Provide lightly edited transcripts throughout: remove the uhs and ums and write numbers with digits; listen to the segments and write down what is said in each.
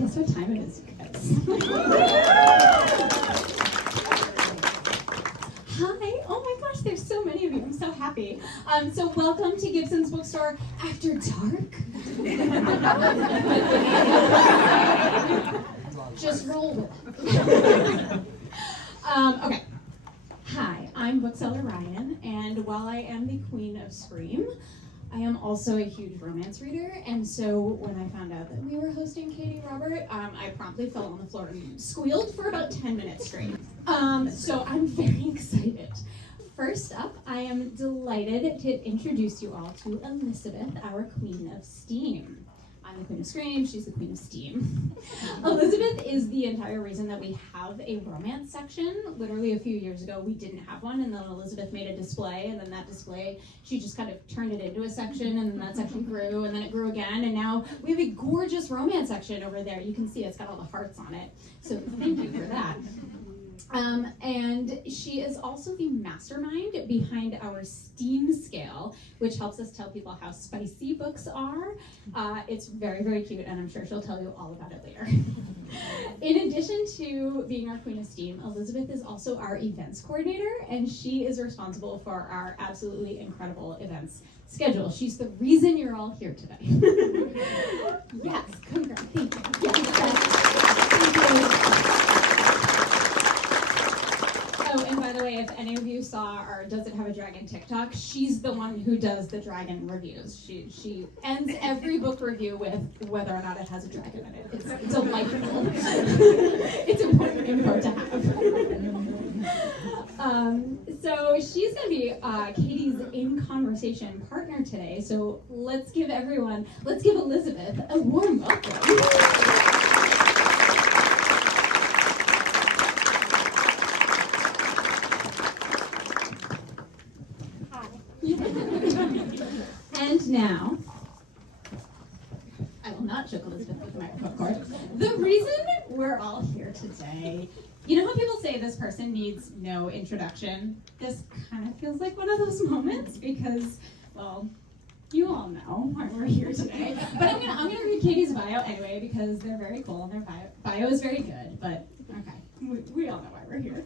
Guess what time it is, you guys? Hi, oh my gosh, there's so many of you, I'm so happy. So welcome to Gibson's Bookstore After Dark. Just roll with it. Okay. Hi, I'm bookseller Ryan, and while I am the queen of Scream, I am also a huge romance reader, and so when I found out that we were hosting Katee Robert, I promptly fell on the floor and squealed for about 10 minutes straight. So I'm very excited. First up, I am delighted to introduce you all to Elisabeth, our queen of steam. I'm the queen of Scream, she's the queen of steam. Elisabeth is the entire reason that we have a romance section. Literally a few years ago, we didn't have one, and then Elisabeth made a display, and then that display, she just kind of turned it into a section, and then that section grew, and then it grew again, and now we have a gorgeous romance section over there. You can see it's got all the hearts on it, so thank you for that. And she is also the mastermind behind our STEAM scale, which helps us tell people how spicy books are. It's very, very cute, and I'm sure she'll tell you all about it later. In addition to being our queen of STEAM, Elisabeth is also our events coordinator, and she is responsible for our absolutely incredible events schedule. She's the reason you're all here today. Yes, congrats. Thank you. Yes, thank you. Oh, and by the way, if any of you saw or doesn't have a dragon TikTok, she's the one who does the dragon reviews. She ends every book review with whether or not it has a dragon in it. It's delightful. It's important info to have. So she's going to be Katie's in conversation partner today. So let's give Elisabeth a warm welcome. And now, I will not choke Elisabeth with the microphone cord. The reason we're all here today, you know how people say this person needs no introduction? This kind of feels like one of those moments because, well, you all know why we're here today. But I'm gonna read Katie's bio anyway because they're very cool and their bio is very good. But okay, we all know why we're here.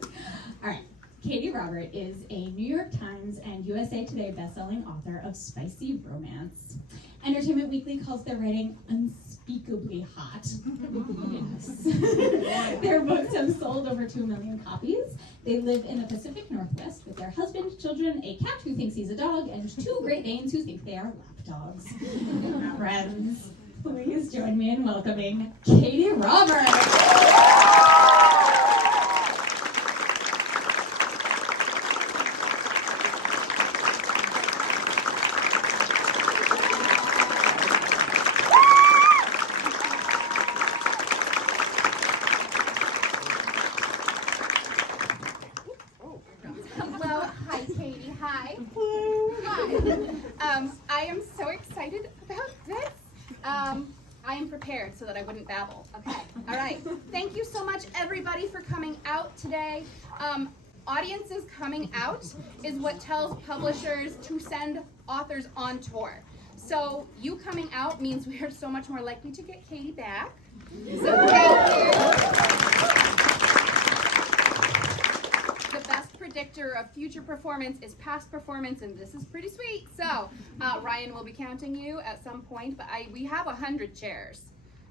All right. Katee Robert is a New York Times and USA Today bestselling author of spicy romance. Entertainment Weekly calls their writing unspeakably hot. Yes. Their books have sold over 2 million copies. They live in the Pacific Northwest with their husband, children, a cat who thinks he's a dog, and 2 Great Danes who think they are lapdogs. Friends, please join me in welcoming Katee Robert. I am so excited about this. I am prepared so that I wouldn't babble. Okay, all right. Thank you so much, everybody, for coming out today. Audiences coming out is what tells publishers to send authors on tour. So you coming out means we are so much more likely to get Katee back. So thank you. Predictor of future performance is past performance, and this is pretty sweet. So Ryan will be counting you at some point, but we have 100 chairs,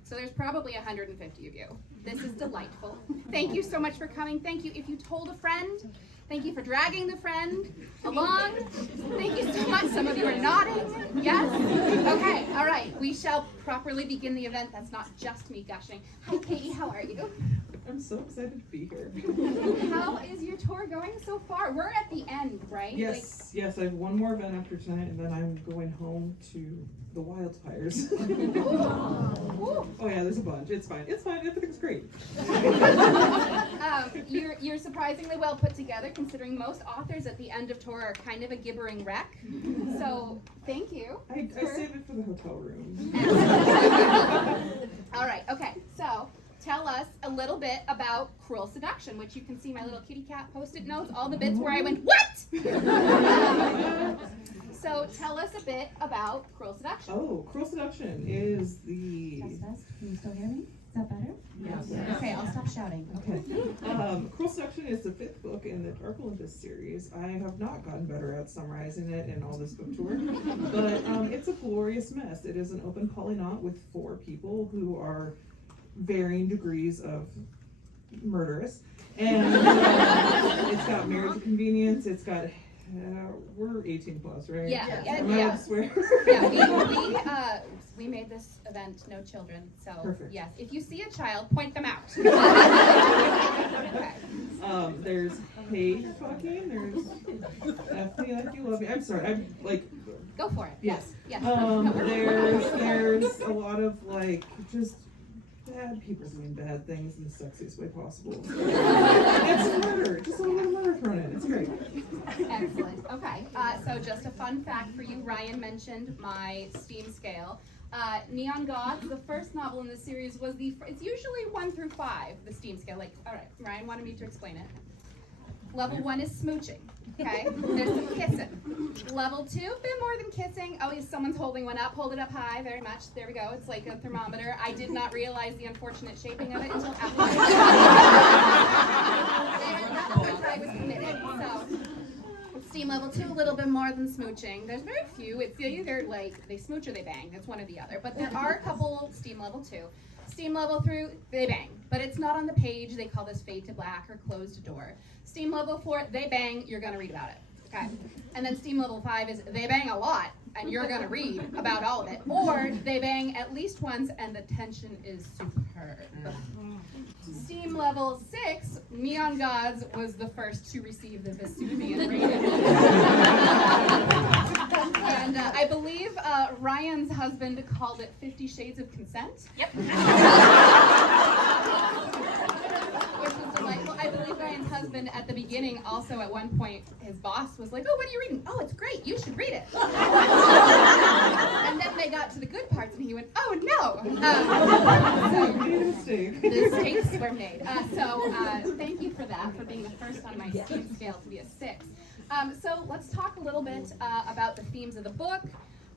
so there's probably 150 of you. This is delightful. Thank you so much for coming. Thank you if you told a friend. Thank you for dragging the friend along. Thank you so much. Some of you are nodding. Yes? Okay, all right. We shall properly begin the event. That's not just me gushing. Hi, Katee. How are you? I'm so excited to be here. How is your tour going so far? We're at the end, right? Yes, yes. I have one more event after tonight, and then I'm going home to the wildfires. Oh yeah, there's a bunch. It's fine. It's fine. Everything's great. You're surprisingly well put together, considering most authors at the end of tour are kind of a gibbering wreck. So thank you. I saved it for the hotel room. All right. Okay. So tell us a little bit about Cruel Seduction, which you can see my little kitty cat post-it notes, all the bits where I went, what? So tell us a bit about Cruel Seduction. Oh, Cruel Seduction is the... Can you still hear me? that better? Yes. Okay, I'll stop shouting. Okay. Cruel Seduction is the 5th book in the Dark Olympus series. I have not gotten better at summarizing it in all this book tour, but it's a glorious mess. It is an open polyknot with 4 people who are varying degrees of murderous, and it's got marriage of convenience. It's got we're 18 plus, right? Yeah, Am I allowed to swear? Yeah, we made this event no children, so Perfect. yes, if you see a child, point them out. Okay. There's hate fucking. There's F me like you love me. I'm sorry. I'm like. Go for it. Yes. Yes. There's a lot of like just bad people doing bad things in the sexiest way possible. It's murder. Just a little bit of murder thrown in. It's great. Excellent. Okay. So just a fun fact for you. Ryan mentioned my STEAM scale. Neon Gods, the first novel in the series, was it's usually 1 through 5, the STEAM scale. Like, all right, Ryan wanted me to explain it. Level 1 is smooching. Okay, there's some kissing. Level 2, bit more than kissing. Oh, someone's holding one up. Hold it up high, very much. There we go. It's like a thermometer. I did not realize the unfortunate shaping of it until after I was committed. So, STEAM level 2, a little bit more than smooching. There's very few. It's either like they smooch or they bang. It's one or the other. But there are a couple STEAM level 2. STEAM level 3, they bang. But it's not on the page. They call this fade to black or closed door. STEAM level 4, they bang, you're gonna read about it. Okay. And then STEAM level 5 is they bang a lot and you're gonna read about all of it. Or they bang at least once and the tension is superb. STEAM level 6, Neon Gods was the first to receive the Vesuvian rating. And I believe Ryan's husband called it 50 Shades of Consent. Yep. Which was delightful. I believe Ryan's husband at the beginning also at one point, his boss was like, oh, what are you reading? Oh, it's great. You should read it. And then they got to the good parts and he went, oh, no. Mistake. The mistakes were made. Thank you for that, for being the first on my STEAM scale to be a 6. So let's talk a little bit about the themes of the book.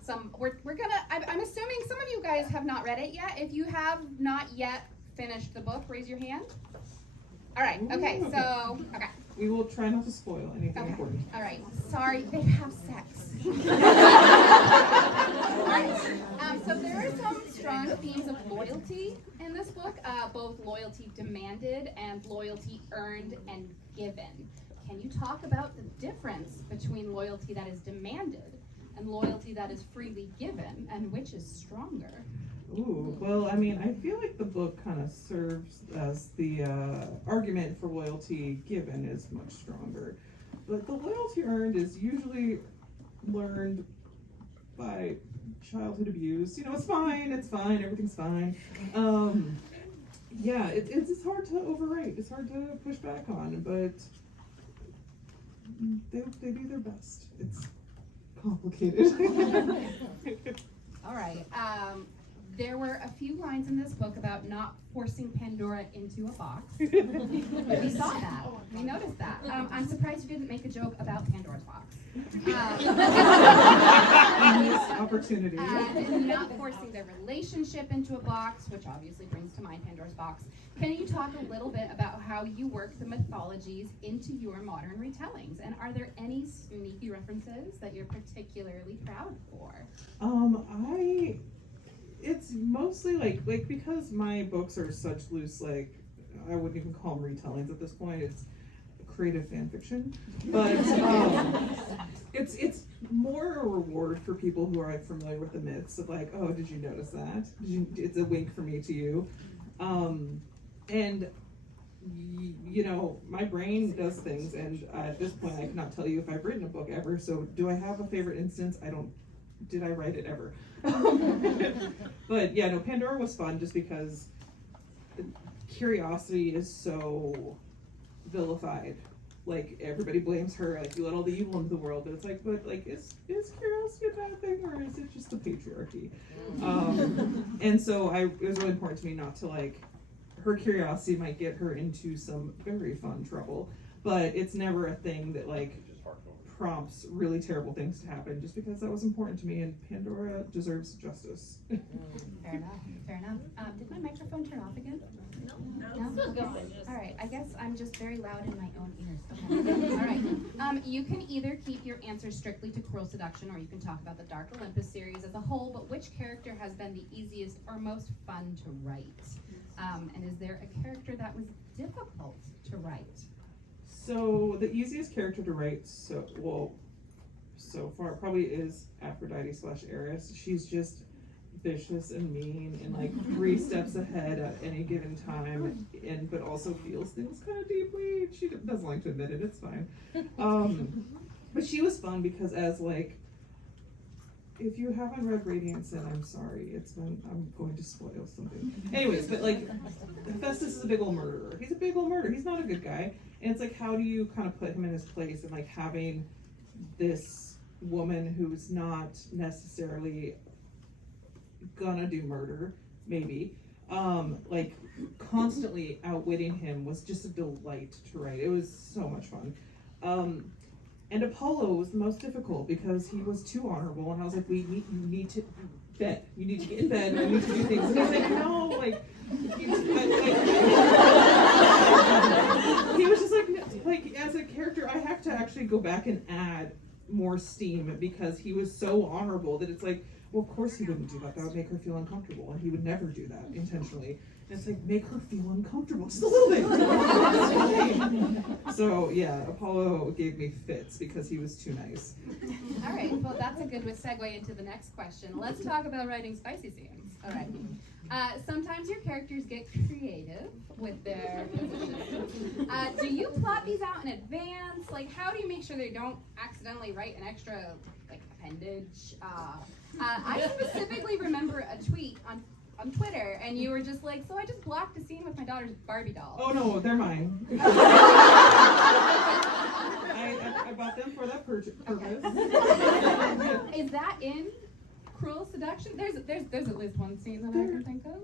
I'm assuming some of you guys have not read it yet. If you have not yet finished the book, raise your hand. All right, okay, so, okay. We will try not to spoil anything Okay. important. All right. Sorry, they have sex. So there are some strong themes of loyalty in this book, both loyalty demanded and loyalty earned and given. Can you talk about the difference between loyalty that is demanded and loyalty that is freely given, and which is stronger? Ooh, well, I mean, I feel like the book kind of serves as the argument for loyalty given is much stronger. But the loyalty earned is usually learned by childhood abuse. You know, it's fine, everything's fine. Yeah, it's hard to overwrite. It's hard to push back on, but they do their best. It's complicated. All right. There were a few lines in this book about not forcing Pandora into a box. We saw that. We noticed that. I'm surprised you didn't make a joke about Pandora's box. Opportunity. Not forcing their relationship into a box, which obviously brings to mind Pandora's box. Can you talk a little bit about how you work the mythologies into your modern retellings? And are there any sneaky references that you're particularly proud for? It's mostly like because my books are such loose, like I wouldn't even call them retellings at this point. It's creative fan fiction, but it's more a reward for people who are familiar with the myths of like, oh, did you notice that? It's a wink from me to you, and you know, my brain does things, and at this point, I cannot tell you if I've written a book ever. So, do I have a favorite instance? I don't. Did I write it ever? But yeah, no, Pandora was fun just because curiosity is so vilified. Like everybody blames her, like you let all the evil into the world, but it's like, but like is curiosity a bad thing or is it just the patriarchy? And so it was really important to me not to like, her curiosity might get her into some very fun trouble, but it's never a thing that like prompts really terrible things to happen just because that was important to me, and Pandora deserves justice. Fair enough. Fair enough. Did my microphone turn off again? No. Still going. All right. I guess I'm just very loud in my own ears. Okay. All right. You can either keep your answers strictly to Cruel Seduction, or you can talk about the Dark Olympus series as a whole. But which character has been the easiest or most fun to write? And is there a character that was difficult to write? So the easiest character to write, so far probably is Aphrodite / Eris. She's just vicious and mean and like 3 steps ahead at any given time, and but also feels things kind of deeply. She doesn't like to admit it. It's fine. But she was fun because as like, if you haven't read Radiant Sin, I'm sorry. I'm going to spoil something. Anyways, but like, Hephaestus is a big old murderer. He's a big old murderer. He's not a good guy. And it's like, how do you kind of put him in his place, and like having this woman who's not necessarily gonna do murder, maybe, like constantly outwitting him was just a delight to write. It was so much fun. And Apollo was the most difficult because he was too honorable, and I was like, you need to bed. You need to get in bed, and I need to do things. And he's like, no, like, he was just like, as a character, I have to actually go back and add more steam because he was so honorable that it's like, well, of course he wouldn't do that. That would make her feel uncomfortable, and he would never do that intentionally. And it's like, make her feel uncomfortable just a little bit. So yeah, Apollo gave me fits because he was too nice. All right, well, that's a good segue into the next question. Let's talk about writing spicy scenes. All right. Sometimes your characters get creative with their positions. Do you plot these out in advance? Like, how do you make sure they don't accidentally write an extra, like, appendage? I specifically remember a tweet on Twitter, and you were just like, so I just blocked a scene with my daughter's Barbie doll. Oh no, they're mine. I bought them for that purpose. Is that in Cruel Seduction? There's at least one scene that I can think of.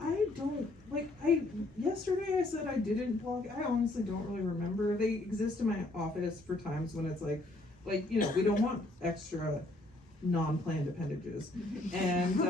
I don't, like, yesterday I said I didn't block. I honestly don't really remember. They exist in my office for times when it's like, you know, we don't want extra non-planned appendages. And,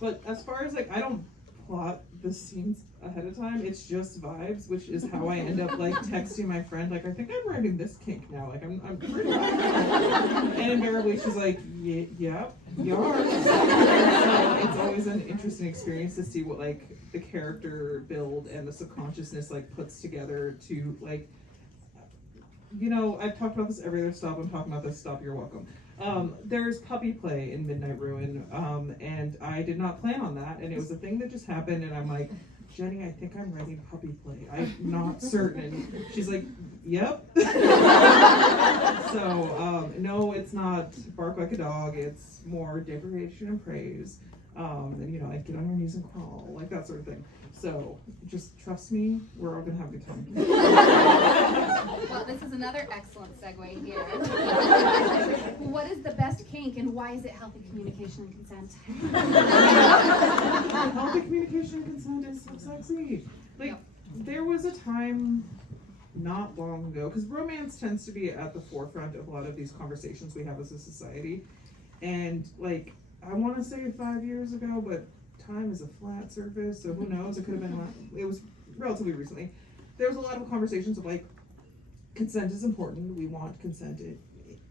but as far as, like, I don't plot the scenes ahead of time. It's just vibes, which is how I end up, like, texting my friend, like, I think I'm writing this kink now. Like, I'm pretty and invariably she's like, yep, you are. So it's always an interesting experience to see what, like, the character build and the subconsciousness, like, puts together to, like, you know, I've talked about this every other stop. I'm talking about this stop. You're welcome. There's puppy play in Midnight Ruin, and I did not plan on that, and it was a thing that just happened, and I'm like, Jenny, I think I'm writing puppy play. I'm not certain. She's like, yep. So, no, it's not bark like a dog. It's more decoration and praise. And, you know, like, get on your knees and crawl, like that sort of thing. So, just trust me, we're all gonna have a good time. Well, this is another excellent segue here. What is the best kink, and why is it healthy communication and consent? Healthy communication and consent is so sexy. Like, yep. There was a time not long ago, because romance tends to be at the forefront of a lot of these conversations we have as a society. And, like, I want to say 5 years ago, but time is a flat surface, so who knows? It could have been, it was relatively recently. There was a lot of conversations of, like, consent is important. We want consent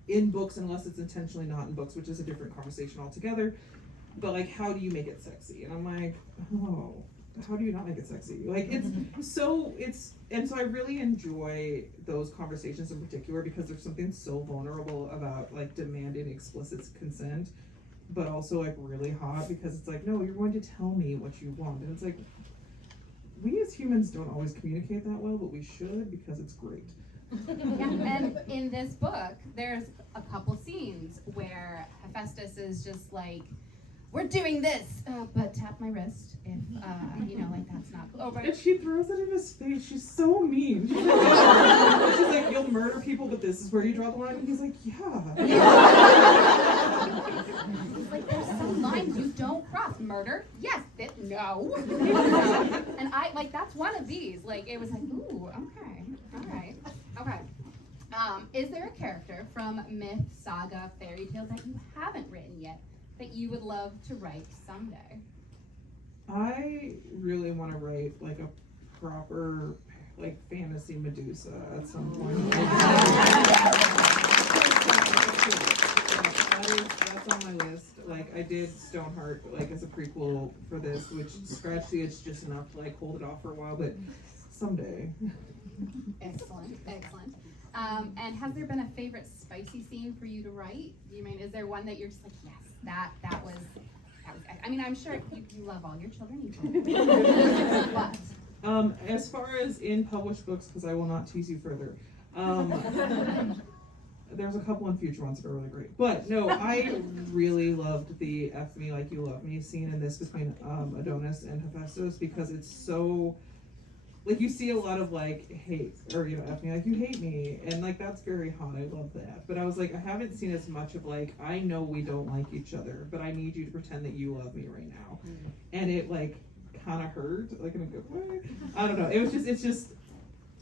in books, unless it's intentionally not in books, which is a different conversation altogether. But, like, how do you make it sexy? And I'm like, oh, how do you not make it sexy? Like, and so I really enjoy those conversations in particular, because there's something so vulnerable about, like, demanding explicit consent, but also, like, really hot, because it's like, no, you're going to tell me what you want. And it's like, we as humans don't always communicate that well, but we should, because it's great. Yeah, and in this book, there's a couple scenes where Hephaestus is just like, we're doing this, but tap my wrist if, you know, like, that's not cool. And she throws it in his face. She's so mean. She's like, you'll murder people, but this is where you draw the line. And he's like, yeah. It's like, there's some lines you don't cross. Murder? Yes. No. And I, like, that's one of these. Like, it was like, ooh, okay. All right. Okay. Is there a character from myth, saga, fairy tale that you haven't written yet that you would love to write someday? I really want to write like a proper like fantasy Medusa at some point. That's on my list. Like I did Stoneheart like as a prequel for this, which scratched the itch just enough to like hold it off for a while, but someday. Excellent, excellent. And has there been a favorite spicy scene for you to write? You mean, is there one that you're just like, yes, that was. I mean, I'm sure you love all your children equally. What? As far as in published books, because I will not tease you further. There's a couple in future ones that are really great. But no, I really loved the F me like you love me scene in this between Adonis and Hephaestus, because it's so, like, you see a lot of like hate, or you know, F me like you hate me, and like that's very hot. I love that. But I was like, I haven't seen as much of like, I know we don't like each other, but I need you to pretend that you love me right now. And it like kind of hurt, like in a good way. I don't know. It's just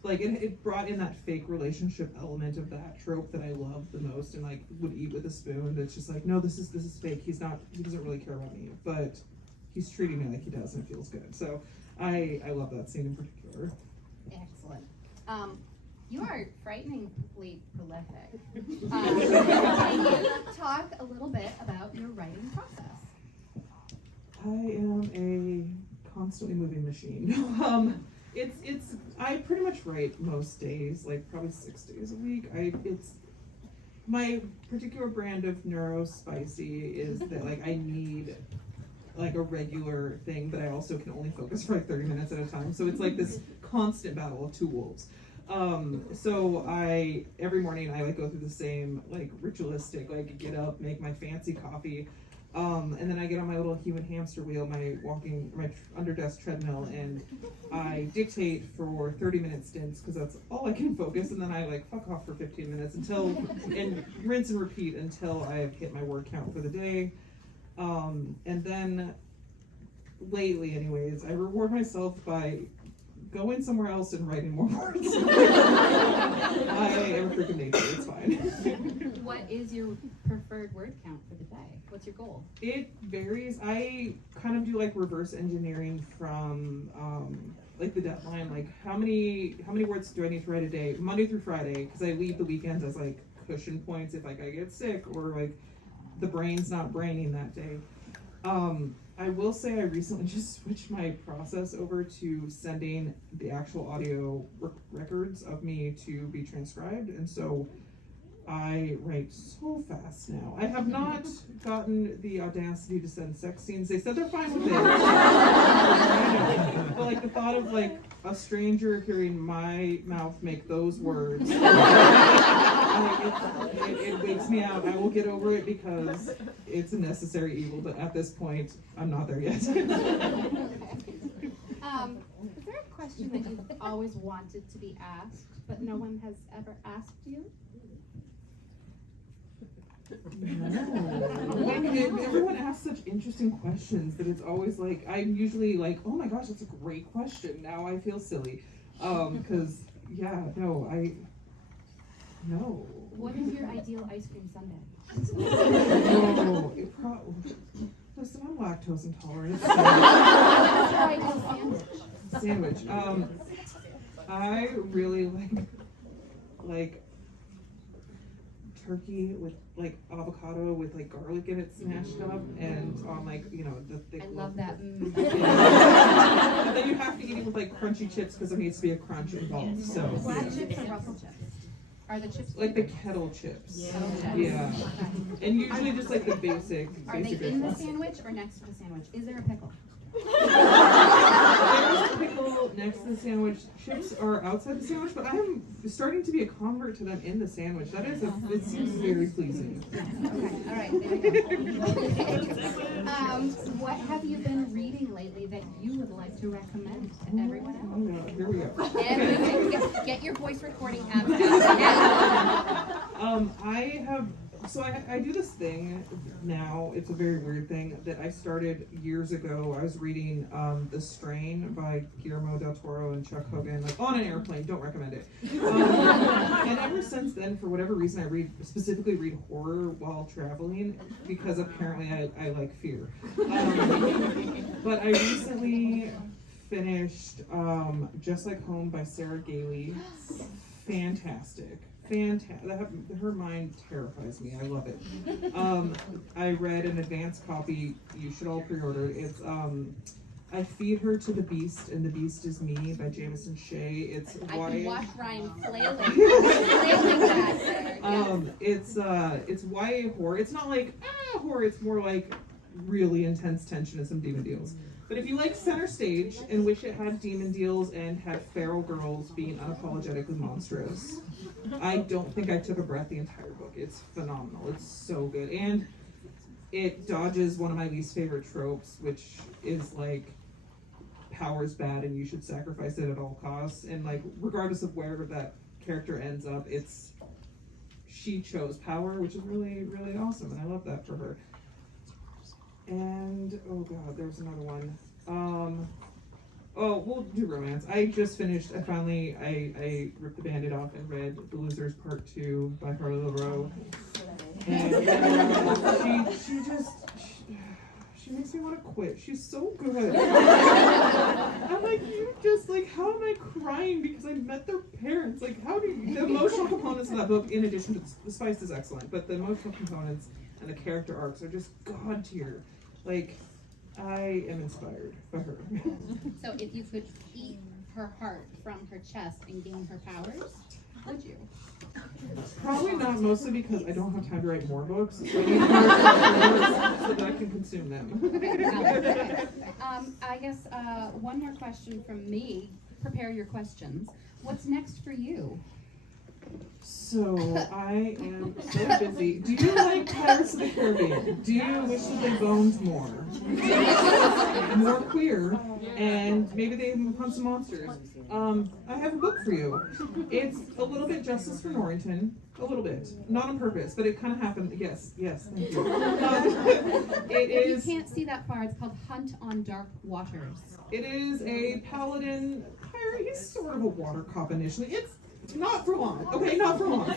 like it brought in that fake relationship element of that trope that I love the most, and like would eat with a spoon. It's just like, no, this is fake. He doesn't really care about me, but he's treating me like he does, and it feels good. So I love that scene in particular. Excellent. You are frighteningly prolific. Can you talk a little bit about your writing process? I am a constantly moving machine. I pretty much write most days, like probably 6 days a week. It's my particular brand of neuro spicy is that like I need like a regular thing, but I also can only focus for like 30 minutes at a time. So it's like this constant battle of two wolves. So every morning I like go through the same like ritualistic, like get up, make my fancy coffee, and then I get on my little human hamster wheel, my under-desk treadmill, and I dictate for 30-minute stints because that's all I can focus, and then I like fuck off for 15 minutes and rinse and repeat until I've hit my word count for the day. And then lately anyways, I reward myself by going somewhere else and writing more words. I am a freak of nature, it's fine. What is your preferred word count for the day? What's your goal? It varies. I kind of do like reverse engineering from like the deadline, like how many words do I need to write a day, Monday through Friday, because I leave the weekends as like cushion points if like I get sick or like the brain's not braining that day. I will say I recently just switched my process over to sending the actual audio records of me to be transcribed, and so I write so fast now. I have not gotten the audacity to send sex scenes. They said they're fine with it. But like the thought of like a stranger hearing my mouth make those words, it wakes me out. I will get over it because it's a necessary evil, but at this point, I'm not there yet. Is there a question that you've always wanted to be asked, but no one has ever asked you? No. Everyone asks such interesting questions that it's always like, I'm usually like, oh my gosh, that's a great question. Now I feel silly. Because, no. What is your ideal ice cream sundae? Listen, I'm lactose intolerant. What's your ideal sandwich? I really like turkey with like avocado with like garlic in it smashed up and on like, you know, the thick. I love that. But then you have to eat it with like crunchy chips because there needs to be a crunch involved. So Black chips or Russell chips? Are the chips like the kettle chips? Yeah. And usually just like the basic. Are they in the sandwich or next to the sandwich? Is there a pickle? There's a pickle next to the sandwich. Chips are outside the sandwich, but I am starting to be a convert to them in the sandwich. It seems very pleasing. Okay, all right, there we go. What have you been reading lately that you would like to recommend to everyone else? Oh no, here we go. Get your voice recording app. I have So I do this thing now, it's a very weird thing that I started years ago. I was reading The Strain by Guillermo del Toro and Chuck Hogan, like on an airplane, don't recommend it. And ever since then, for whatever reason, I specifically read horror while traveling, because apparently I like fear. But I recently finished Just Like Home by Sarah Gailey. Fantastic. Her mind terrifies me. I love it. I read an advanced copy. You should all pre-order it. It's I Feed Her to the Beast, and the Beast is Me by Jameson Shea. It's I can watch Ryan flailing back there. It's YA horror. It's not like horror. It's more like really intense tension and some demon deals. But if you like Center Stage, in which it had demon deals and had feral girls being unapologetically monstrous, I don't think I took a breath the entire book. It's phenomenal. It's so good. And it dodges one of my least favorite tropes, which is like power's bad and you should sacrifice it at all costs. And like regardless of where that character ends up, she chose power, which is really, really awesome. And I love that for her. And oh god, there's another one. We'll do romance. I just finished. I ripped the Band-Aid off and read The Losers Part 2 by Carly LaRoe. And she makes me want to quit. She's so good. I'm like, how am I crying because I met their parents? Like, how do you, the emotional components of that book, in addition to the spice is excellent, but the emotional components and the character arcs are just god tier. Like, I am inspired by her. So if you could eat her heart from her chest and gain her powers, would you? Probably not, mostly because I don't have time to write more books, so I need more books so that I can consume them. I guess one more question from me. Prepare your questions. What's next for you? So, I am so busy. Do you like Pirates of the Caribbean? Do you wish that they boned more? More queer, and maybe they hunt some monsters. I have a book for you. It's a little bit Justice for Norrington. A little bit. Not on purpose, but it kind of happened. Yes, thank you. It is... You can't see that far. It's called Hunt on Dark Waters. It is a paladin pirate. He's sort of a water cop initially. It's not for long. Okay, not for long.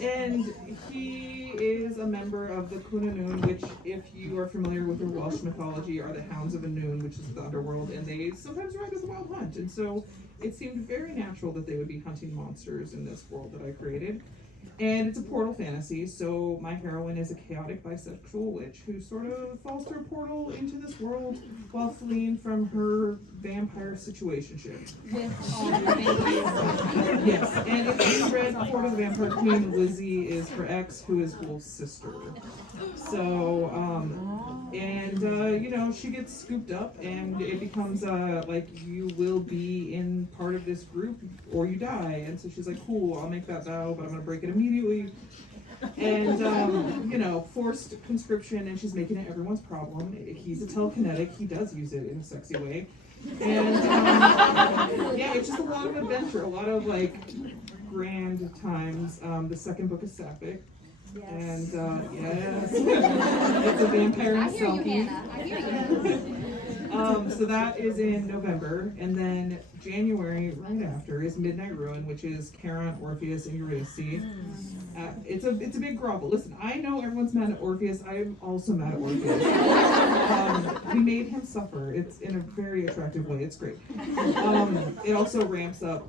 And he is a member of the Cúna which, if you are familiar with the Welsh mythology, are the Hounds of Annwn, which is the underworld, and they sometimes ride as a wild hunt. And so it seemed very natural that they would be hunting monsters in this world that I created. And it's a portal fantasy, so my heroine is a chaotic bisexual witch who sort of falls through a portal into this world while fleeing from her vampire situationship. With all the vampires. Yes, and if you read Court of the Vampire Queen, Lizzie is her ex, who is Wolf's sister. So, she gets scooped up, and it becomes like, you will be in part of this group or you die. And so she's like, cool, I'll make that vow, but I'm gonna break it immediately. And forced conscription, and she's making it everyone's problem. He's a telekinetic, he does use it in a sexy way. And it's just a lot of adventure, a lot of like grand times. The second book is Sapphic. Yes. And yes, it's a vampire and I hear you, selkie. Hannah. I hear you. So that is in November, and then January, right after, is Midnight Ruin, which is Charon, Orpheus, and Eurydice. It's a big grovel. Listen, I know everyone's mad at Orpheus. I am also mad at Orpheus. We made him suffer. It's in a very attractive way. It's great. It also ramps up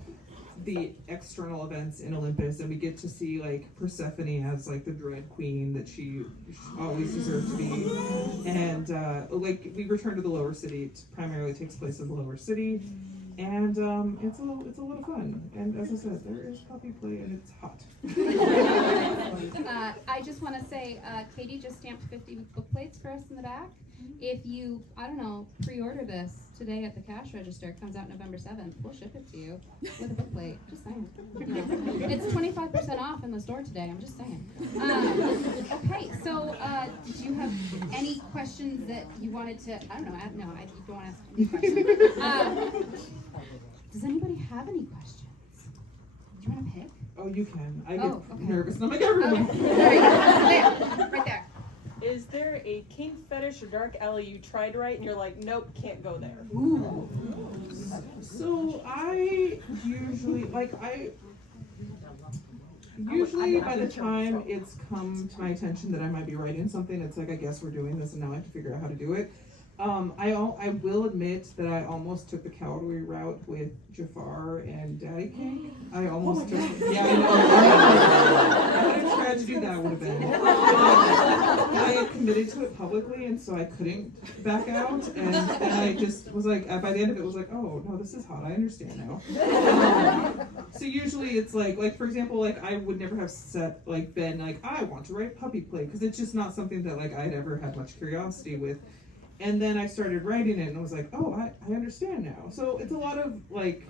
the external events in Olympus, and we get to see like Persephone as like the dread queen that she always deserved to be, and we return to the lower city. It primarily takes place in the lower city, and it's a lot of fun. And as I said, there is puppy play and it's hot. I just want to say, Katie just stamped 50 book plates for us in the back. If you, pre-order this today at the cash register, it comes out November 7th, we'll ship it to you with a book plate. Just saying. It's 25% off in the store today, I'm just saying. Okay, so did you have any questions that you wanted to, you don't want to ask any questions. Does anybody have any questions? Do you want to pick? Oh, you can. I get Oh, okay. nervous and I'm like, everyone. Okay. There you go. There. Right there. Is there a kink fetish or dark alley you tried right and you're like, nope, can't go there? Ooh. So I usually, usually by the time it's come to my attention that I might be writing something, it's like, I guess we're doing this and now I have to figure out how to do it. I will admit that I almost took the cowardly route with Jafar and Daddy King. I almost took, yeah, I know. What a tragedy that would have been. I had committed to it publicly, and so I couldn't back out. And I just was like, by the end of it, was like, oh no, this is hot. I understand now. So usually it's like for example, like I would never have been like, I want to write puppy play, because it's just not something that like I'd ever had much curiosity with. And then I started writing it and I was like, oh, I understand now. So it's a lot of like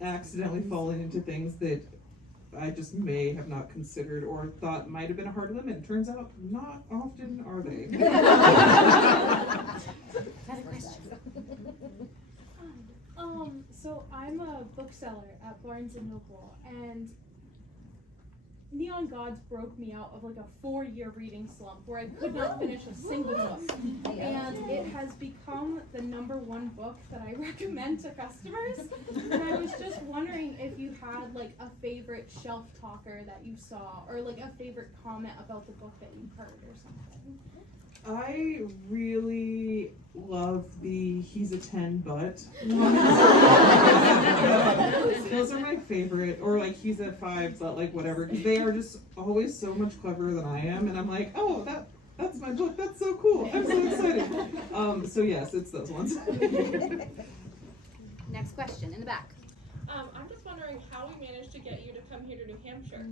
accidentally falling into things that I just may have not considered or thought might have been a hard limit. Turns out not often are they. So I'm a bookseller at Barnes & Noble, and Neon Gods broke me out of like a 4-year reading slump where I could not finish a single book. And it has become the #1 book that I recommend to customers. And I was just wondering if you had like a favorite shelf talker that you saw, or like a favorite comment about the book that you heard or something. I really love the "he's a 10 but" those are my favorite, or like "he's a 5 but" like whatever, because they are just always so much cleverer than I am, and I'm like, oh, that's my book, that's so cool, I'm so excited. So yes, it's those ones. Next question in the back. I'm just wondering how we managed to get you to come here to New Hampshire.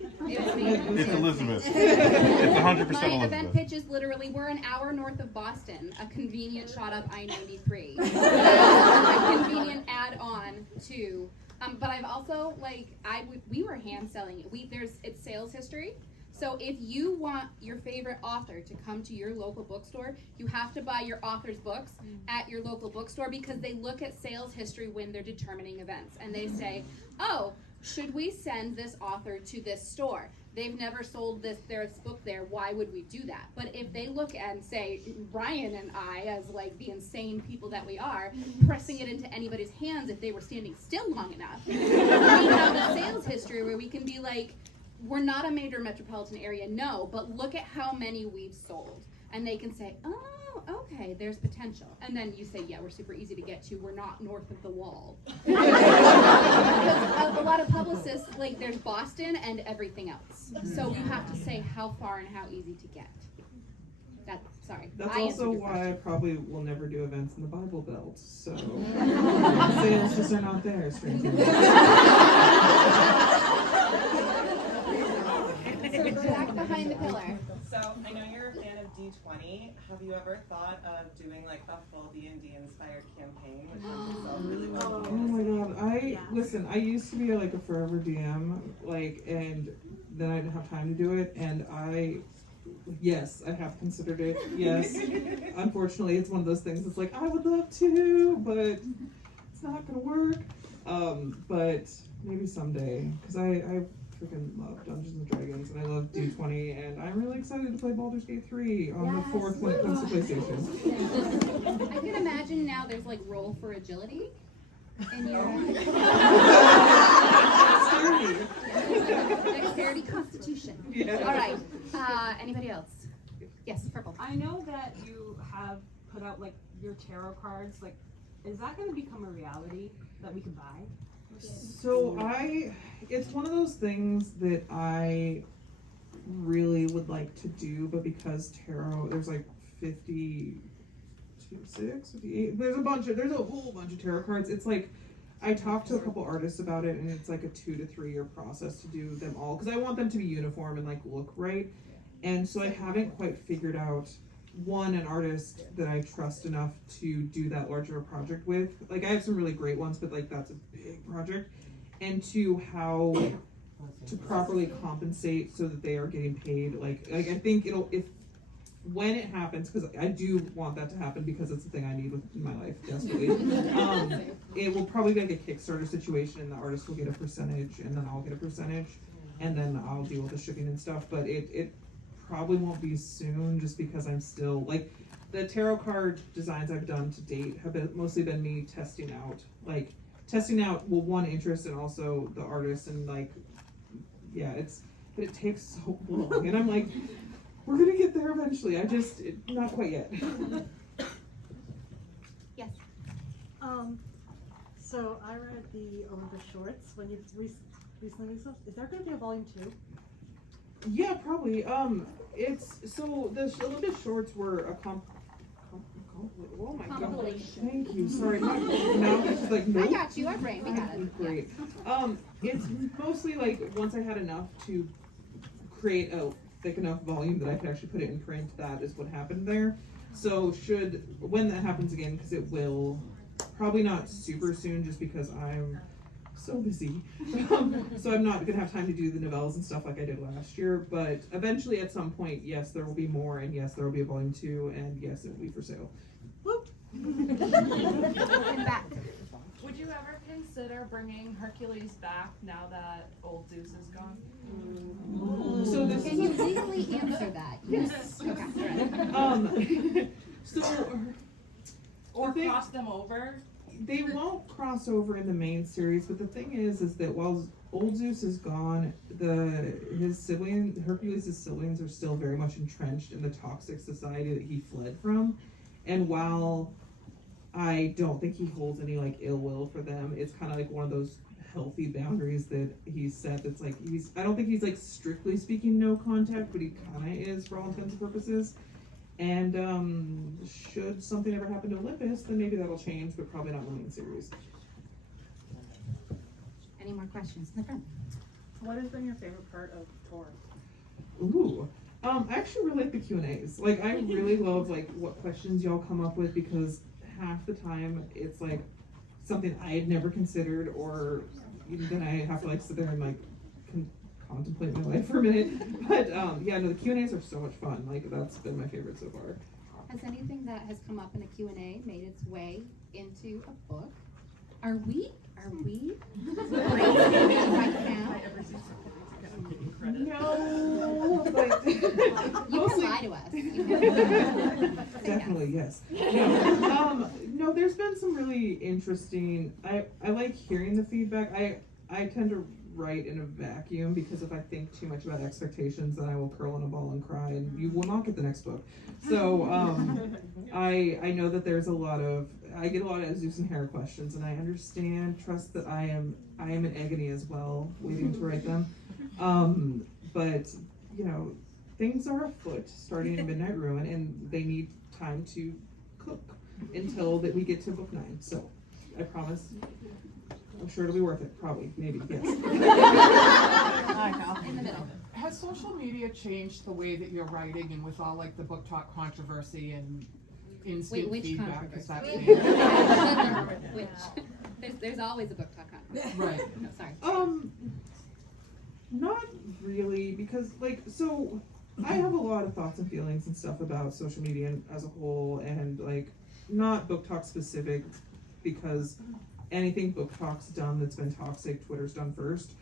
It was me. It's Elizabeth. It's 100% My Elizabeth. event pitch is literally, we're an hour north of Boston, a convenient shot up I-93. A convenient add-on to, but I've also, we were hand selling it. It's sales history. So if you want your favorite author to come to your local bookstore, you have to buy your author's books at your local bookstore, because they look at sales history when they're determining events. And they say, oh, should we send this author to this store? They've never sold their book there. Why would we do that? But if they look and say, Ryan and I, as like the insane people that we are, pressing it into anybody's hands if they were standing still long enough, we have a sales history where we can be like, we're not a major metropolitan area, no, but look at how many we've sold. And they can say, oh, okay, there's potential. And then you say, yeah, we're super easy to get to. We're not north of the wall. Because a lot of publicists, there's Boston and everything else. So you have to say how far and how easy to get. That's also why I probably will never do events in the Bible Belt. So sales just are not there, strangely. Back behind the pillar. So I know you're a fan of D20. Have you ever thought of doing like a full D&D inspired campaign, which would sell really well? Oh my god! Listen. I used to be like a forever DM, and then I didn't have time to do it, and yes, I have considered it. Yes, unfortunately, it's one of those things. It's like I would love to, but it's not gonna work. But maybe someday, because I freaking love Dungeons and Dragons, and I love D20, and I'm really excited to play Baldur's Gate 3 on the 4th when it comes to PlayStation. I can imagine now there's roll for agility. And Dexterity, Constitution. Yeah. All right. Anybody else? Yes, purple. I know that you have put out your tarot cards. Is that going to become a reality that we can buy? So it's one of those things that I really would like to do, but because tarot, there's 56, 58, there's a whole bunch of tarot cards. It's I talked to a couple artists about it, and it's a 2 to 3 year process to do them all, because I want them to be uniform and look right. And so I haven't quite figured out, one, an artist that I trust enough to do that larger project with. I have some really great ones, but that's a big project. And two, how to properly compensate so that they are getting paid. I think when it happens, because I do want that to happen because it's the thing I need in my life desperately. It will probably be like a Kickstarter situation, and the artist will get a percentage, and then I'll get a percentage, and then I'll deal with the shipping and stuff. But it probably won't be soon, just because I'm still like the tarot card designs I've done to date have mostly been me testing out one interest and also the artist, and like but it takes so long, and I'm like, we're gonna get there eventually. Not quite yet. Yes. So I read the Olympus shorts when you recently released those. Is there going to be a volume 2? Yeah, probably. It's so the Olympus shorts were a oh my god! Thank you. Sorry, now it's like nope. I got you. Our brain. We got it. Great. It's mostly like once I had enough to create a thick enough volume that I could actually put it in print. That is what happened there. So when that happens again, because it will, probably not super soon, just because I'm so busy. So I'm not gonna have time to do the novellas and stuff like I did last year. But eventually, at some point, yes, there will be more, and yes, there will be a volume 2, and yes, it will be for sale. Whoop. And back. Would you ever consider bringing Hercules back now that old Zeus is gone? So this Can you legally answer that? Yes. Okay. Or cross them over? They won't cross over in the main series, but the thing is that while old Zeus is gone, Hercules' siblings are still very much entrenched in the toxic society that he fled from. And while I don't think he holds any like ill will for them, it's kind of like one of those healthy boundaries that he's set. That's like I don't think he's like strictly speaking no contact, but he kind of is for all intents and purposes. And should something ever happen to Olympus, then maybe that'll change, but probably not in the main series. Any more questions in the front? What has been your favorite part of tour? Ooh. I actually really like the Q&As. Like, I really love like what questions y'all come up with, because half the time it's like something I had never considered, or then I have to like sit there and like contemplate my life for a minute. But the Q&As are so much fun. Like, that's been my favorite so far. Has anything that has come up in a Q&A made its way into a book? Are we right now? No, but You can lie to us. Definitely, yes. No, there's been some really interesting. I like hearing the feedback. I tend to write in a vacuum, because if I think too much about expectations, then I will curl in a ball and cry, and you will not get the next book. So I know that there's I get a lot of Zeus and Hera questions, and I trust that I am an agony as well, waiting to write them. But things are afoot starting in Midnight Ruin, and they need time to cook until that we get to book 9. So I promise. I'm sure it'll be worth it. Probably, maybe, yes. In the middle. Has social media changed the way that you're writing, and with all like the book talk controversy and instant which feedback? Has that Which? There's always a book talk controversy. Right. No, sorry. Not really, because so I have a lot of thoughts and feelings and stuff about social media as a whole, and like not book talk specific, because anything book talk's done that's been toxic, Twitter's done first.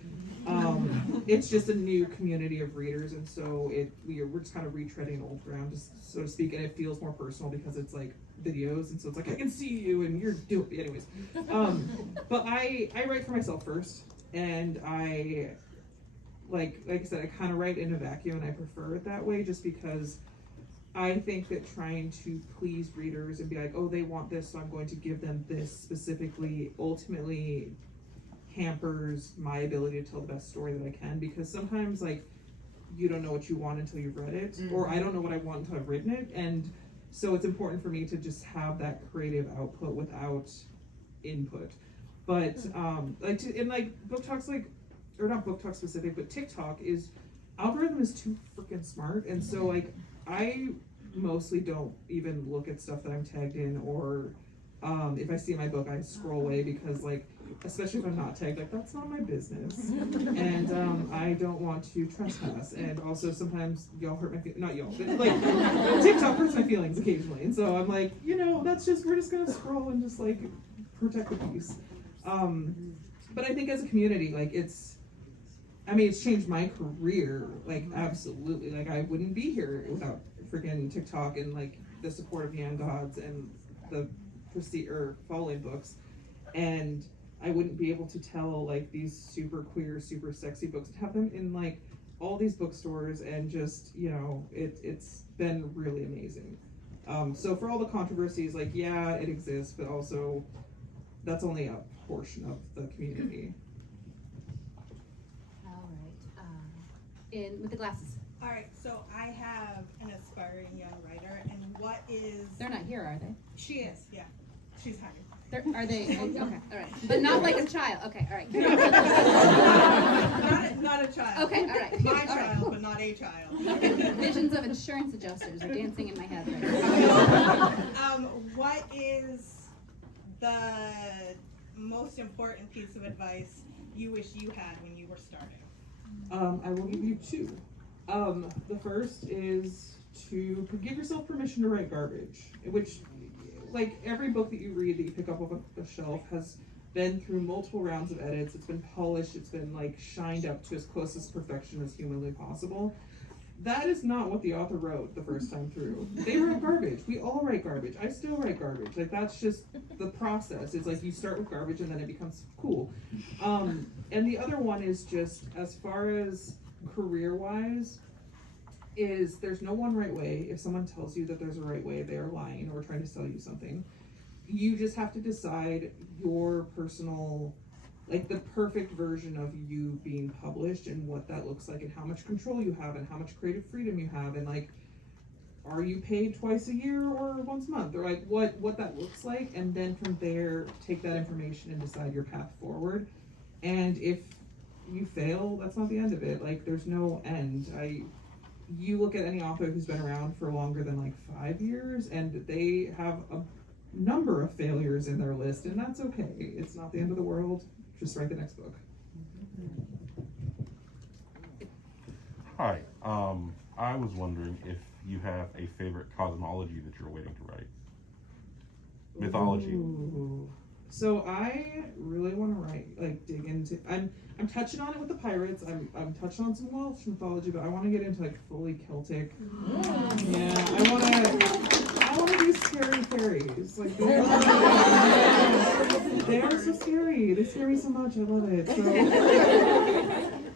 It's just a new community of readers, and so we're just kind of retreading old ground, just so to speak, and it feels more personal because it's like videos, and so it's like I can see you and you're doing anyways. But I write for myself first, and I like I said, I kind of write in a vacuum, and I prefer it that way, just because I think that trying to please readers and be like, oh, they want this, so I'm going to give them this specifically, ultimately hampers my ability to tell the best story that I can, because sometimes like you don't know what you want until you've read it, or I don't know what I want until I've written it, and so it's important for me to just have that creative output without input. But book talks, or not book talk specific, but TikTok algorithm is too freaking smart, and so like I mostly don't even look at stuff that I'm tagged in, or if I see my book, I scroll away, because like especially if I'm not tagged, like, that's not my business. And I don't want to trespass. And also sometimes y'all hurt my feelings, not y'all, but like TikTok hurts my feelings occasionally. And so I'm like, we're just gonna scroll and just like protect the peace. But I think as a community, like it's changed my career, like absolutely. Like I wouldn't be here without freaking TikTok and like the support of Neon Gods and the following books. And I wouldn't be able to tell like these super queer, super sexy books and have them in like all these bookstores and just, it's been really amazing. So for all the controversies, like, yeah, it exists, but also that's only a portion of the community. All right. With the glasses. All right, so I have an aspiring young writer, and what is... They're not here, are they? She is, yeah. She's hired. Are they? Okay, all right. But not like a child. Okay, all right. Not a child. Okay, all right. My child, but not a child. Visions of insurance adjusters are dancing in my head right now. What is the most important piece of advice you wish you had when you were starting? I will give you two. The first is to give yourself permission to write garbage, which, like, every book that you read that you pick up off a shelf has been through multiple rounds of edits. It's been polished. It's been like shined up to as close as perfection as humanly possible. That is not what the author wrote the first time through. They wrote garbage. We all write garbage. I still write garbage. Like, that's just the process. It's like you start with garbage and then it becomes cool. And the other one is just, as far as career-wise, is there's no one right way. If someone tells you that there's a right way, they are lying or trying to sell you something. You just have to decide your personal, like the perfect version of you being published and what that looks like and how much control you have and how much creative freedom you have, and like, are you paid twice a year or once a month, or like what that looks like, and then from there take that information and decide your path forward. And if you fail, that's not the end of it. Like, there's no end. You look at any author who's been around for longer than like 5 years and they have a number of failures in their list, and that's okay. It's not the end of the world. Just write the next book. Hi, I was wondering if you have a favorite cosmology that you're waiting to write. Mythology. Ooh. So I really want to write, like, dig into. I'm touching on it with the pirates. I'm touching on some Welsh mythology, but I want to get into like fully Celtic. Yeah, I want to do scary fairies. Like, they are so scary. They scare me so much. I love it. So.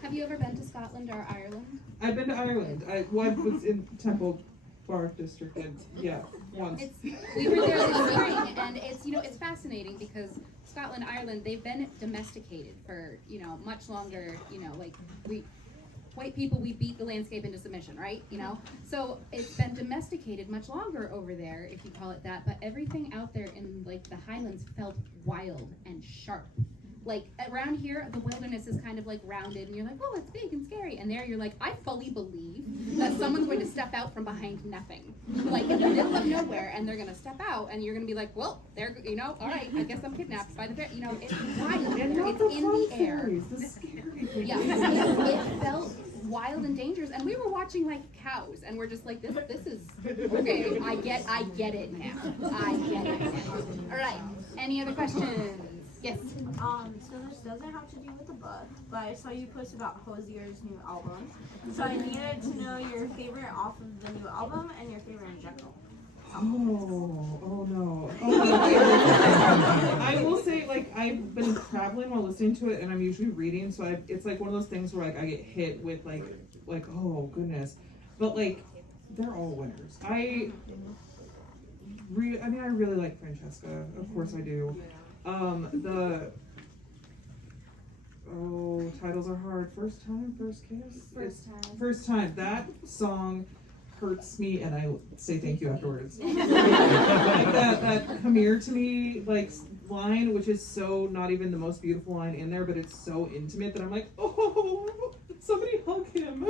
Have you ever been to Scotland or Ireland? I've been to Ireland. I was in Temple Bar District, and yeah, once. We were there this spring, and it's fascinating because Scotland, Ireland, they've been domesticated for much longer. Like white people, we beat the landscape into submission, right? So it's been domesticated much longer over there, if you call it that. But everything out there in like the Highlands felt wild and sharp. Like around here, the wilderness is kind of like rounded, and you're like, oh, it's big and scary. And there, you're like, I fully believe that someone's going to step out from behind nothing, like in the middle of nowhere, and they're going to step out, and you're going to be like, well, they're, all right, I guess I'm kidnapped by the bear. It's wild. It's in the air. Yeah, it felt wild and dangerous, and we were watching like cows, and we're just like, this is okay. I get it now. I get it now. All right. Any other questions? Yes. So this doesn't have to do with the book, but I saw you post about Hosier's new album. So I needed to know your favorite off of the new album and your favorite in general. Oh no. I will say, like, I've been traveling while listening to it, and I'm usually reading, so it's like one of those things where like I get hit with like oh goodness, but like they're all winners. I really like Francesca. Of course I do. The titles are hard. First time, first kiss. First time. That song hurts me, and I say thank you afterwards. Like that come here to me like line, which is so not even the most beautiful line in there, but it's so intimate that I'm like, oh, somebody hug him.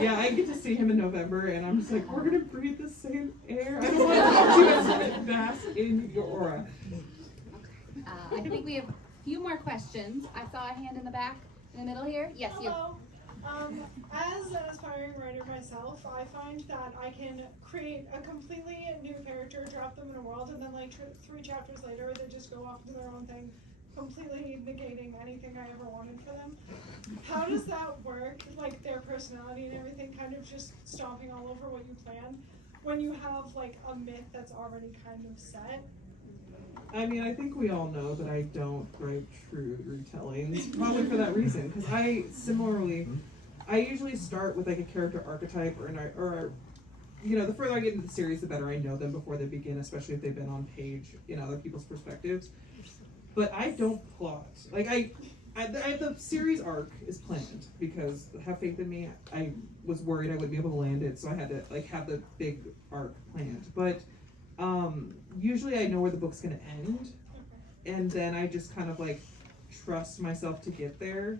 Yeah, I get to see him in November, and I'm just like, we're gonna breathe the same air. I don't want to bask in your aura. I think we have a few more questions. I saw a hand in the back, in the middle here. Yes, you. Hello. As an aspiring writer myself, I find that I can create a completely new character, drop them in a world, and then like 3 chapters later, they just go off to their own thing, completely negating anything I ever wanted for them. How does that work? Like their personality and everything kind of just stomping all over what you planned when you have like a myth that's already kind of set? I mean, I think we all know that I don't write true retellings, probably for that reason, because I usually start with like a character archetype or the further I get into the series, the better I know them before they begin, especially if they've been on page in other people's perspectives. But I don't plot. Like the series arc is planned because have faith in me. I was worried I wouldn't be able to land it, so I had to like have the big arc planned. But usually I know where the book's gonna end, and then I just kind of like trust myself to get there.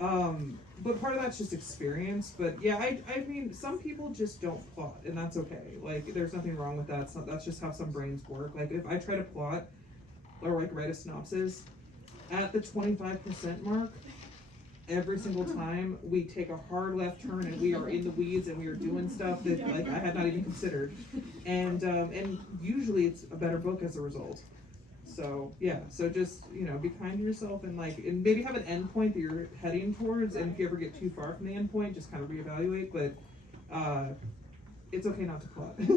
But part of that's just experience. But yeah, I mean, some people just don't plot, and that's okay. Like, there's nothing wrong with that. That's just how some brains work. Like, if I try to plot or like write a synopsis at the 25% mark, every single time we take a hard left turn and we are in the weeds and we are doing stuff that like I had not even considered, and usually it's a better book as a result. So yeah, so just be kind to yourself and maybe have an end point that you're heading towards, and if you ever get too far from the end point, just kind of reevaluate. But it's okay not to plot. Okay.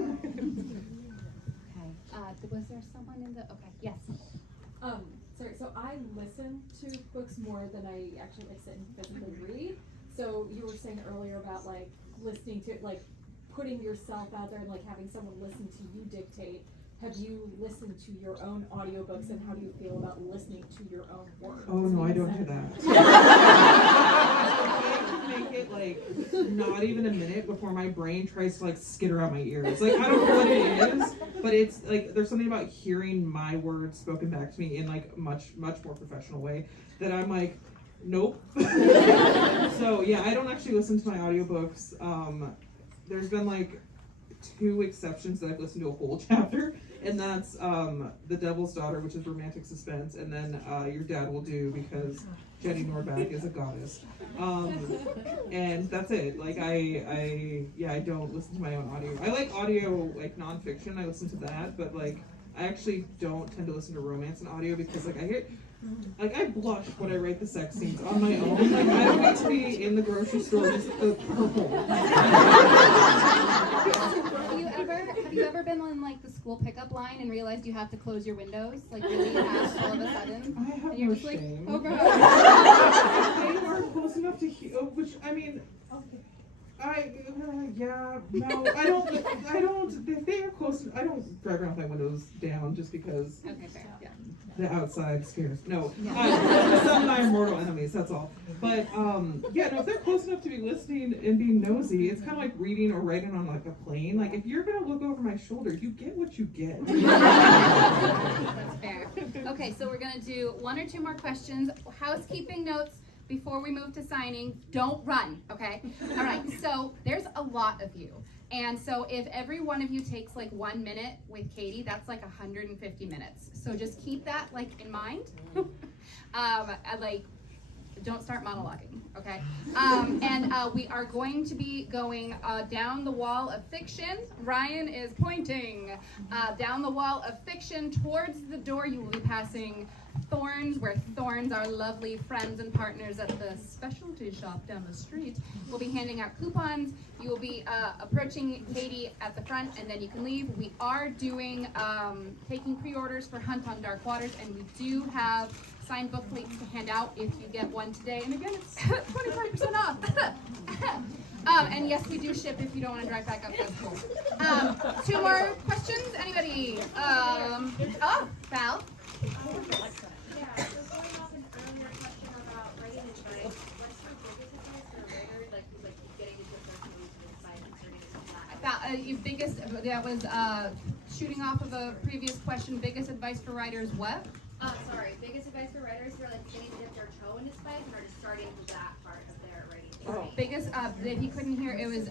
Was there someone in the? Okay. Yes. Sorry, so I listen to books more than I actually sit and physically read. So you were saying earlier about listening to putting yourself out there and having someone listen to you dictate. Have you listened to your own audiobooks, and how do you feel about listening to your own words? Oh no, I don't do that. I can make it not even a minute before my brain tries to skitter out my ears. I don't know what it is, but it's there's something about hearing my words spoken back to me in much more professional way that I'm nope. So yeah, I don't actually listen to my audiobooks. There's been 2 exceptions that I've listened to a whole chapter, and that's The Devil's Daughter, which is romantic suspense, and then Your Dad Will Do, because Jenny Norbeck is a goddess. And that's it. I don't listen to my own audio. I like audio, nonfiction. I listen to that, but I actually don't tend to listen to romance in audio because I hear. I blush when I write the sex scenes on my own. I don't need to be in the grocery store just the purple. Have you ever been on the school pickup line and realized you have to close your windows really fast all of a sudden? I have and you're no just shame. oh god. They are close enough to hear, which I mean. No, I don't, if they are close, I don't drive around with my windows down just because okay, fair. Yeah. The outside scares, no, some of my mortal enemies, that's all. But, if they're close enough to be listening and being nosy, it's kind of like reading or writing on a plane. If you're going to look over my shoulder, you get what you get. That's fair. Okay, so we're going to do 1 or 2 more questions. Housekeeping notes. Before we move to signing, don't run, okay? All right, so there's a lot of you. And so if every one of you takes 1 minute with Katee, that's 150 minutes. So just keep that in mind. Don't start monologuing, okay? And we are going to be going down the wall of fiction. Ryan is pointing down the wall of fiction towards the door. You will be passing Thorns, where Thorns, our lovely friends and partners at the specialty shop down the street, will be handing out coupons. You will be approaching Katee at the front, and then you can leave. We are doing taking pre-orders for Hunt on Dark Waters, and we do have signed book plates to hand out if you get one today. And again, it's 25% off. And yes, we do ship if you don't want to drive back up. That's cool. 2 more questions. Anybody? Val. Yeah, so going off an earlier question about writing advice, what's your biggest advice for a writer, getting into a person who's inside and turning into that? Your biggest, that was shooting off of a previous question, biggest advice for writers, what? Biggest advice for writers who are getting to dip their toe into spice and are just starting that part of their writing journey. Biggest, if you couldn't hear, it was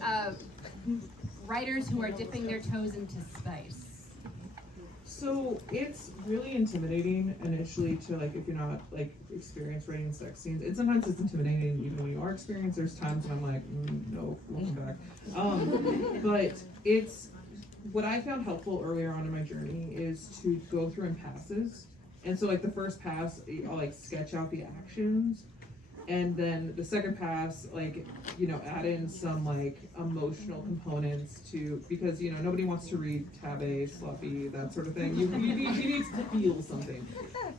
writers who are dipping their toes into spice. So it's really intimidating initially to like if you're not like experienced writing sex scenes. And sometimes it's intimidating even when you are experienced. There's times when I'm like, no, welcome back. But it's what I found helpful earlier on in my journey is to go through in passes. And so like the first pass, I'll like sketch out the actions. And then the second pass, like, you know, add in some like emotional components to, because, you know, nobody wants to read tab A, sloppy, that sort of thing. You need to feel something.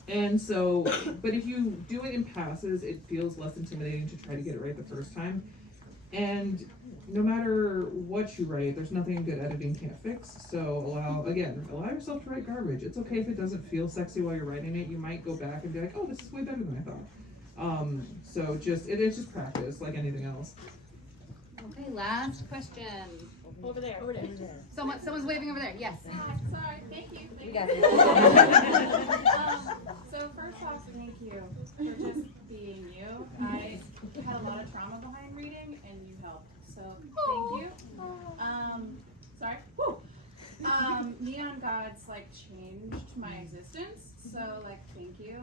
And so, but if you do it in passes, it feels less intimidating to try to get it right the first time. And no matter what you write, there's nothing good editing can't fix. So allow yourself to write garbage. It's okay if it doesn't feel sexy while you're writing it. You might go back and be like, oh, this is way better than I thought. So it's just practice like anything else. Okay, last question. Over there. Someone's waving over there. Yes. Sorry, thank you. You got it. So first off, thank you for just being you. I had a lot of trauma behind reading, and you helped. So thank you. Sorry. Woo. Neon Gods like changed my existence. So like, thank you.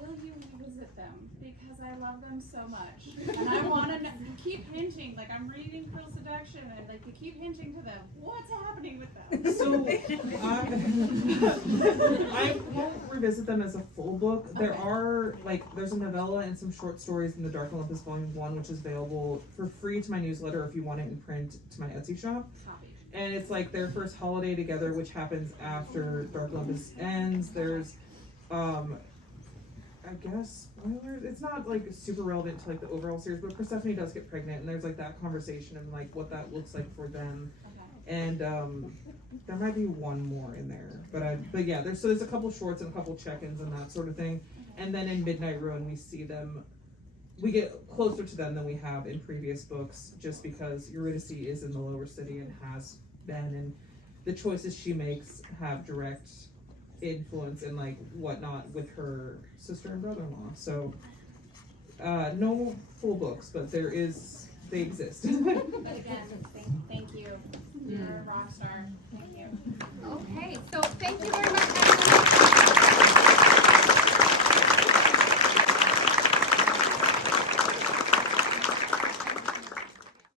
Will you revisit them? Because I love them so much. And I want to keep hinting, like I'm reading Cruel Seduction, and like you keep hinting to them. What's happening with them? So I won't revisit them as a full book. There are there's a novella and some short stories in the Dark Olympus Volume 1, which is available for free to my newsletter if you want it in print to my Etsy shop. And it's like their first holiday together, which happens after Dark Olympus ends. There's I guess spoilers. It's not like super relevant to like the overall series, but Persephone does get pregnant, and there's like that conversation and like what that looks like for them. And there might be one more in there, but yeah, there's a couple shorts and a couple check-ins and that sort of thing. And then in Midnight Ruin, we see them. We get closer to them than we have in previous books, just because Eurydice is in the lower city and has been, and the choices she makes have direct influence and like whatnot with her sister and brother-in-law. So no full books, but they exist. Again, thank you. You're a rock star. Thank you. Okay, so thank you very much.